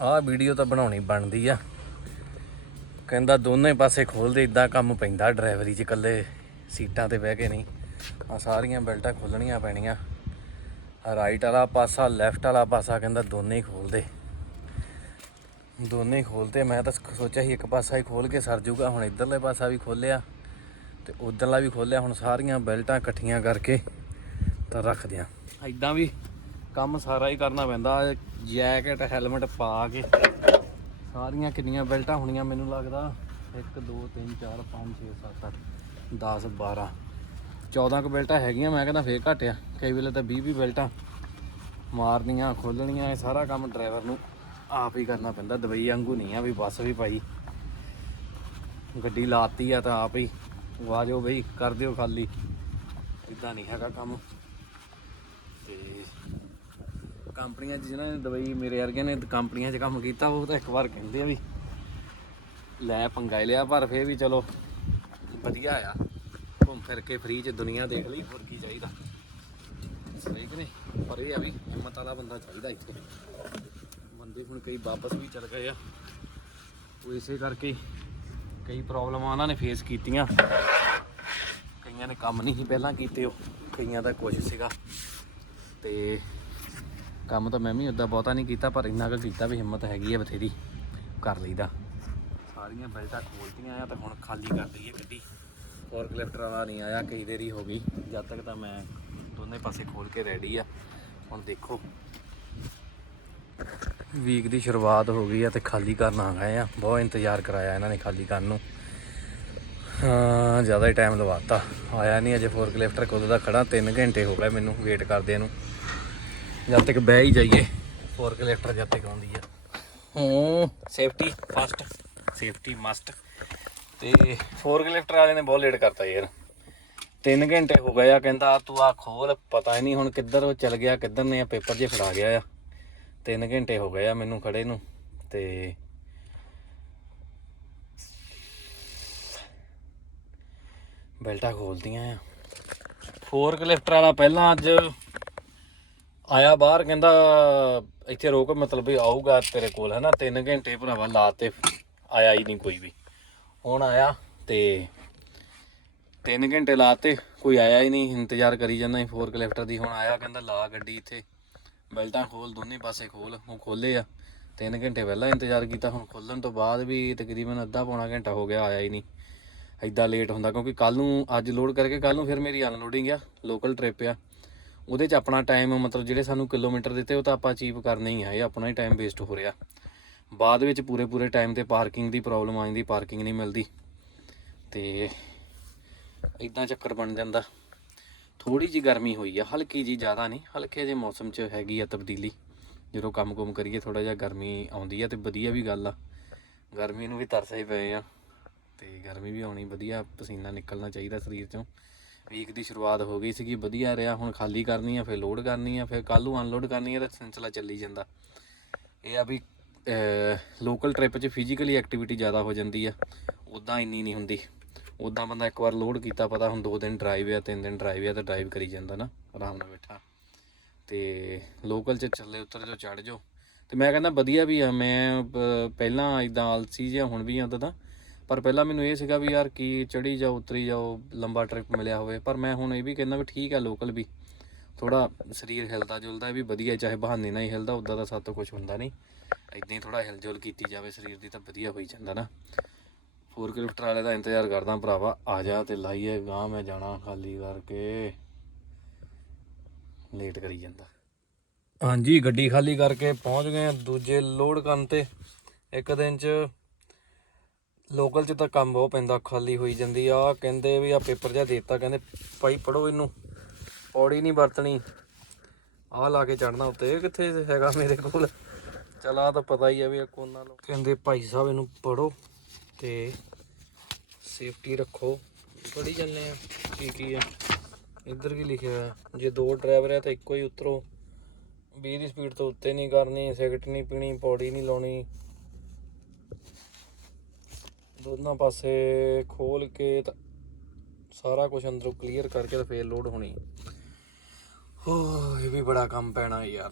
ਆਹ ਵੀਡੀਓ ਤਾਂ ਬਣਾਉਣੀ ਬਣਦੀ ਆ। ਕਹਿੰਦਾ ਦੋਨੇ ਪਾਸੇ ਖੋਲਦੇ ਇਦਾਂ ਕੰਮ ਪੈਂਦਾ ਡਰਾਈਵਰੀ 'ਚ ਇਕੱਲੇ ਸੀਟਾਂ ਤੇ ਬਹਿ ਕੇ ਨਹੀਂ। ਆ ਸਾਰੀਆਂ ਬੈਲਟਾਂ ਖੋਲਣੀਆਂ ਪੈਣੀਆਂ। ਰਾਈਟ ਵਾਲਾ ਪਾਸਾ ਲੈਫਟ ਵਾਲਾ ਪਾਸਾ ਕਹਿੰਦਾ ਦੋਨੇ ਹੀ ਖੋਲਦੇ। ਦੋਨੇ ਹੀ ਖੋਲਦੇ, ਮੈਂ ਤਾਂ ਸੋਚਿਆ ਸੀ ਇੱਕ ਪਾਸਾ ਹੀ ਖੋਲ ਕੇ ਸਰ ਜੂਗਾ, ਹੁਣ ਇਧਰਲੇ ਪਾਸਾ ਵੀ ਖੋਲਿਆ ਤੇ ਉਧਰਲਾ ਵੀ ਖੋਲਿਆ ਹੁਣ ਸਾਰੀਆਂ ਬੈਲਟਾਂ ਇਕੱਠੀਆਂ ਕਰਕੇ ਤਾਂ ਰੱਖ ਦਿਆਂ। ਐਦਾਂ ਵੀ ਕੰਮ ਸਾਰਾ ਹੀ ਕਰਨਾ ਪੈਂਦਾ ਜੈਕਟ, ਹੈਲਮਟ ਪਾ ਕੇ। ਸਾਰੀਆਂ ਕਿੰਨੀਆਂ ਬੈਲਟਾਂ ਹੋਣੀਆਂ ਮੈਨੂੰ ਲੱਗਦਾ? 1 2 3 4 5 6 7 8 10 12 14 ਕੁ ਬੈਲਟਾਂ ਹੈਗੀਆਂ, ਮੈਂ ਕਹਿੰਦਾ ਫੇਰ ਘਟਿਆ ਕਈ ਵੇਲੇ ਤਾਂ 20 20 ਬੈਲਟਾਂ ਮਾਰਨੀਆਂ, ਖੋਲਣੀਆਂ, ਇਹ ਸਾਰਾ ਕੰਮ ਡਰਾਈਵਰ ਨੂੰ ਆਪ ਹੀ ਕਰਨਾ ਪੈਂਦਾ। ਦਵਾਈ ਵਾਂਗੂ ਨਹੀਂ ਆ ਵੀ ਬੱਸ ਵੀ ਭਾਈ। ਗੱਡੀ ਲਾਤੀ ਆ ਤਾਂ ਆਪ ਹੀ। ਵਾਜੋ ਬਈ, ਕਰ ਦਿਓ ਖਾਲੀ। ਇਦਾਂ ਨਹੀਂ ਹੈਗਾ ਕੰਮ। ਕੰਪਨੀਆਂ 'ਚ ਜਿਹਨਾਂ ਨੇ ਦਵਾਈ ਮੇਰੇ ਵਰਗਿਆਂ ਨੇ ਕੰਪਨੀਆਂ 'ਚ ਕੰਮ ਕੀਤਾ, ਉਹ ਤਾਂ ਇੱਕ ਵਾਰ ਕਹਿੰਦੇ ਆ ਵੀ ਲੈ ਪੰਗਾ ਲਿਆ, ਪਰ ਫੇਰ ਵੀ ਚਲੋ ਵਧੀਆ ਆ। ਘੁੰਮ ਫਿਰ ਕੇ ਫ੍ਰੀ 'ਚ ਦੁਨੀਆ ਦੇਖ ਲਈ, ਹੋਰ ਕੀ ਚਾਹੀਦਾ। ਸਹੀ ਕਿ ਨਹੀਂ? ਪਰ ਇਹ ਆ ਵੀ ਹਿੰਮਤ ਵਾਲਾ ਬੰਦਾ ਚਾਹੀਦਾ ਇੱਥੇ। ਬੰਦੇ ਹੁਣ ਕਈ ਵਾਪਸ ਵੀ ਚਲ ਗਏ ਆ। ਉਹ ਇਸੇ ਕਰਕੇ ਕਈ ਪ੍ਰੋਬਲਮਾਂ ਉਹਨਾਂ ਨੇ ਫੇਸ ਕੀਤੀਆਂ। ਕਈਆਂ ਨੇ ਕੰਮ ਨਹੀਂ ਸੀ ਪਹਿਲਾਂ ਕੀਤੇ ਉਹ। ਕਈਆਂ ਦਾ ਕੁਝ ਸੀਗਾ। ਤੇ ਕੰਮ ਤਾਂ ਮੈਂ ਵੀ ਉਦਾਂ ਬਹੁਤਾ ਨਹੀਂ ਕੀਤਾ, ਪਰ ਇੰਨਾ ਕੁ ਕੀਤਾ ਵੀ ਹਿੰਮਤ ਹੈਗੀ ਆ ਬਥੇਰੀ, ਕਰ ਲਈਦਾ। ਸਾਰੀਆਂ ਬੈਲਟਾਂ ਖੋਲਤੀਆਂ ਆ ਤੇ ਹੁਣ ਖਾਲੀ ਕਰ ਦਈਏ ਗੱਡੀ। ਫੋਰਕ ਲਿਫਟਰ ਵਾਲਾ ਨਹੀਂ ਆਇਆ, ਕਈ ਦੇਰੀ ਹੋ ਗਈ। ਜਦ ਤੱਕ ਤਾਂ ਮੈਂ ਦੋਨੇ ਪਾਸੇ ਖੋਲ ਕੇ ਰੈਡੀ ਆ। ਹੁਣ ਦੇਖੋ ਵੀਕ ਦੀ ਸ਼ੁਰੂਆਤ ਹੋ ਗਈ ਆ ਤੇ ਖਾਲੀ ਕਰਨ ਆ ਗਏ ਆ। ਬਹੁਤ ਇੰਤਜ਼ਾਰ ਕਰਾਇਆ ਇਹਨਾਂ ਨੇ ਖਾਲੀ ਕਰਨ ਨੂੰ। ਹਾਂ, ਜ਼ਿਆਦਾ ਹੀ ਟਾਈਮ ਲਵਾਤਾ। ਆਇਆ ਨਹੀਂ ਅਜੇ ਫੋਰਕ ਲਿਫਟਰ ਕੋਲ ਦਾ ਖੜਾ 3 ਘੰਟੇ ਹੋ ਗਏ ਮੈਨੂੰ ਵੇਟ ਕਰਦੇ ਨੂੰ। ਜਦ ਤੱਕ ਬਹਿ ਹੀ ਜਾਈਏ। ਫੋਰਕ ਲਿਫਟਰ ਜਦ ਤੱਕ ਆਉਂਦੀ ਆ। ਹੂੰ ਸੇਫਟੀ ਫਸਟ ਸੇਫਟੀ ਮਸਟ ਤੇ ਫੋਰਕ ਲਿਫਟਰ ਵਾਲੇ ਨੇ ਬਹੁਤ ਲੇਟ ਕਰਤਾ ਯਾਰ। 3 ਘੰਟੇ ਹੋ ਗਏ ਆ ਕਹਿੰਦਾ ਤੂੰ ਆ ਖੋਲ ਪਤਾ ਹੀ ਨਹੀਂ ਹੁਣ ਕਿੱਧਰ ਉਹ ਚਲ ਗਿਆ ਕਿੱਧਰ ਨੇ ਆ ਪੇਪਰ ਜੇ ਫੜਾ ਗਿਆ ਆ। 3 ਘੰਟੇ ਹੋ ਗਏ ਆ ਮੈਨੂੰ ਖੜੇ ਨੂੰ ਤੇ ਬੈਲਟਾਂ ਖੋਲਦੀਆਂ ਆ। ਫੋਰਕ ਲਿਫਟਰ ਵਾਲਾ ਪਹਿਲਾਂ ਅੱਜ ਆਇਆ ਬਾਹਰ, ਕਹਿੰਦਾ, ਇੱਥੇ ਰੋਕ, ਮਤਲਬ ਵੀ ਆਊਗਾ ਤੇਰੇ ਕੋਲ ਹੈ ਨਾ 3 ਘੰਟੇ ਭਰਾਵਾ ਲਾਤੇ ਆਇਆ ਹੀ ਨਹੀਂ ਕੋਈ ਵੀ। ਹੁਣ ਆਇਆ ਤੇ 3 ਘੰਟੇ ਲਾਤੇ ਕੋਈ ਆਇਆ ਹੀ ਨਹੀਂ, ਇੰਤਜ਼ਾਰ ਕਰੀ ਜਾਂਦਾ ਸੀ ਫੋਰਕ ਲਿਫਟਰ ਦੀ। ਹੁਣ ਆਇਆ, ਕਹਿੰਦਾ ਲਾ ਗੱਡੀ ਇੱਥੇ। ਬੈਲਟਾਂ ਖੋਲ, ਦੋਨੇ ਪਾਸੇ ਖੋਲ ਉਹ ਖੋਲੇ ਆ। 3 ਘੰਟੇ ਪਹਿਲਾਂ ਇੰਤਜ਼ਾਰ ਕੀਤਾ, ਹੁਣ ਖੋਲਣ ਤੋਂ ਬਾਅਦ ਵੀ ਤਕਰੀਬਨ ਅੱਧਾ ਪੌਣਾ ਘੰਟਾ ਹੋ ਗਿਆ, ਆਇਆ ਹੀ ਨਹੀਂ। ਐਦਾਂ ਲੇਟ ਹੁੰਦਾ, ਕਿਉਂਕਿ ਕੱਲ ਨੂੰ ਅੱਜ ਲੋਡ ਕਰਕੇ ਕੱਲ ਨੂੰ ਫਿਰ ਮੇਰੀ ਅਨਲੋਡਿੰਗ ਆ ਲੋਕਲ ਟ੍ਰਿਪ ਆ। ਉਹਦੇ 'ਚ ਆਪਣਾ ਟਾਈਮ ਮਤਲਬ ਜਿਹੜੇ ਸਾਨੂੰ ਕਿਲੋਮੀਟਰ ਦਿੱਤੇ, ਉਹ ਤਾਂ ਆਪਾਂ ਅਚੀਵ ਕਰਨੇ ਹੀ ਆ, ਇਹ ਆਪਣਾ ਹੀ ਟਾਈਮ ਵੇਸਟ ਹੋ ਰਿਹਾ। ਬਾਅਦ ਵਿੱਚ ਪੂਰੇ ਪੂਰੇ ਟਾਈਮ ਤੇ ਪਾਰਕਿੰਗ ਦੀ ਪ੍ਰੋਬਲਮ ਆ ਜਾਂਦੀ ਪਾਰਕਿੰਗ ਨਹੀਂ ਮਿਲਦੀ। ਤੇ ਇਦਾਂ ਚੱਕਰ ਬਣ ਜਾਂਦਾ। ਥੋੜੀ ਜੀ ਗਰਮੀ ਹੋਈ ਆ, ਹਲਕੀ ਜੀ ਜ਼ਿਆਦਾ ਨਹੀਂ, ਹਲਕੇ ਜਿਹੇ ਮੌਸਮ 'ਚ ਹੈਗੀ ਆ ਤਬਦੀਲੀ। ਜਦੋਂ ਕੰਮ-ਕੁਮ ਕਰੀਏ ਥੋੜਾ ਜਿਹਾ ਗਰਮੀ ਆਉਂਦੀ ਆ ਤੇ ਵਧੀਆ ਵੀ ਗੱਲ ਆ। ਗਰਮੀ ਨੂੰ ਵੀ ਤਰਸੇ ਪਏ ਆ। ਤੇ ਗਰਮੀ ਵੀ ਆਉਣੀ, ਵਧੀਆ ਪਸੀਨਾ ਨਿਕਲਣਾ ਚਾਹੀਦਾ ਸਰੀਰ 'ਚੋਂ। ਵੀਕ ਦੀ ਸ਼ੁਰੂਆਤ ਹੋ ਗਈ ਸੀਗੀ, ਵਧੀਆ ਰਿਹਾ, ਹੁਣ ਖਾਲੀ ਕਰਨੀ ਆ, ਫਿਰ ਲੋਡ ਕਰਨੀ ਆ, ਫਿਰ ਕੱਲ ਨੂੰ ਅਨਲੋਡ ਕਰਨੀ ਆ ਤੇ ਸਿਲਸਿਲਾ ਚੱਲੀ ਜਾਂਦਾ। ਇਹ ਆ ਵੀ ਲੋਕਲ ਟ੍ਰਿਪ 'ਚ ਫਿਜ਼ੀਕਲੀ ਐਕਟੀਵਿਟੀ ਜ਼ਿਆਦਾ ਹੋ ਜਾਂਦੀ ਆ ਉਦਾਂ ਇੰਨੀ ਨਹੀਂ ਹੁੰਦੀ। ਉਦਾਂ ਬੰਦਾ ਇੱਕ ਵਾਰ ਲੋਡ ਕੀਤਾ, ਪਤਾ ਹੁਣ ਦੋ ਦਿਨ ਡਰਾਈਵ ਆ, ਤਿੰਨ ਦਿਨ ਡਰਾਈਵ ਆ ਤਾਂ ਡਰਾਈਵ ਕਰੀ ਜਾਂਦਾ ਨਾ, ਆਰਾਮ ਨਾਲ ਬੈਠਾ। ਤੇ ਲੋਕਲ 'ਚ ਚੱਲੇ, ਉਤਰ ਜੋ ਚੜ ਜਾਓ। ਤੇ ਮੈਂ ਕਹਿੰਦਾ ਵਧੀਆ ਵੀ ਆ, ਮੈਂ ਪਹਿਲਾਂ ਇਦਾਂ ਆਲਸੀ ਜਿਹਾ, ਹੁਣ ਵੀ ਆਉਂਦਾ ਤਾਂ ਪਰ ਪਹਿਲਾਂ ਮੈਨੂੰ ਇਹ ਸੀਗਾ ਵੀ ਯਾਰ ਕੀ ਚੜੀ ਜਾਓ, ਉਤਰੀ ਜਾਓ, ਲੰਬਾ ਟ੍ਰਿਪ ਮਿਲਿਆ ਹੋਵੇ। ਪਰ ਮੈਂ ਹੁਣ ਇਹ ਵੀ ਕਹਿੰਦਾ ਵੀ ਠੀਕ ਆ ਲੋਕਲ ਵੀ। ਥੋੜਾ ਸਰੀਰ ਹਿਲਦਾ ਜੁਲਦਾ ਵੀ ਵਧੀਆ, ਚਾਹੇ ਬਹਾਨੇ ਨਾਲ ਹੀ ਹਿਲਦਾ, ਉਦਾਂ ਦਾ ਸਭ ਤੋਂ ਕੁਝ ਹੁੰਦਾ ਨਹੀਂ। ਇਦਾਂ ਹੀ ਥੋੜਾ ਹਿਲਜੁਲ ਕੀਤੀ ਜਾਵੇ, ਸਰੀਰ ਦੀ ਤਾਂ ਵਧੀਆ ਹੋਈ ਜਾਂਦਾ ਨਾ। ਫੋਰ ਕਿਲੋਮੀਟਰ ਵਾਲੇ ਦਾ ਇੰਤਜ਼ਾਰ ਕਰਦਾ ਭਰਾਵਾ, ਆ ਜਾ ਤੇ ਲਾਈਏ ਗਾਂ ਮੈਂ ਜਾਣਾ ਖਾਲੀ ਕਰਕੇ। ਲੇਟ ਕਰੀ ਜਾਂਦਾ। ਹਾਂਜੀ, ਗੱਡੀ ਖਾਲੀ ਕਰਕੇ ਪਹੁੰਚ ਗਏ ਦੂਜੇ ਲੋਡ ਕਰਨ ਤੇ। ਇੱਕ ਦਿਨ ਚ ਲੋਕਲ ਚ ਤਾਂ ਕੰਮ ਬਹੁਤ ਪੈਂਦਾ, ਖਾਲੀ ਹੋਈ ਜਾਂਦੀ ਆ। ਕਹਿੰਦੇ ਵੀ ਆ ਪੇਪਰ ਜਿਹਾ ਦੇਤਾ, ਕਹਿੰਦੇ ਭਾਈ ਪੜੋ ਇਹਨੂੰ, ਪੌੜੀ ਨਹੀਂ ਵਰਤਣੀ। ਆਹ ਲਾ ਕੇ ਚੜਨਾ ਉੱਤੇ ਕਿੱਥੇ ਹੈਗਾ ਮੇਰੇ ਕੋਲ? ਚਲ ਆ ਤਾਂ ਪਤਾ ਹੀ ਆ ਵੀ ਇਹ ਕੋਨਾ ਲੋ ਕਹਿੰਦੇ ਭਾਈ ਸਾਹਿਬ ਇਹਨੂੰ ਪੜੋ ਤੇ ਸੇਫਟੀ ਰੱਖੋ। ਪੜੀ ਜੰਨੇ ਆ ਕੀ ਕੀ ਆ। ਇੱਧਰ ਕੀ ਲਿਖਿਆ ਹੋਇਆ? ਜੇ ਦੋ ਡਰਾਈਵਰ ਆ ਤਾਂ ਇੱਕੋ ਹੀ ਉਤਰੋ। 20 ਦੀ ਸਪੀਡ ਤੋਂ ਉੱਤੇ ਨਹੀਂ ਕਰਨੀ, ਸਿਗਰਟ ਨਹੀਂ ਪੀਣੀ, ਪੌੜੀ ਨਹੀਂ ਲਾਉਣੀ। ਦੋਨਾਂ ਪਾਸੇ ਖੋਲ ਕੇ ਤਾਂ ਸਾਰਾ ਕੁਝ ਅੰਦਰੋਂ ਕਲੀਅਰ ਕਰਕੇ ਤਾਂ ਫੇਰ ਲੋਡ ਹੋਣੀ। ਹੋ ਇਹ ਵੀ ਬੜਾ ਕੰਮ ਪੈਣਾ ਯਾਰ।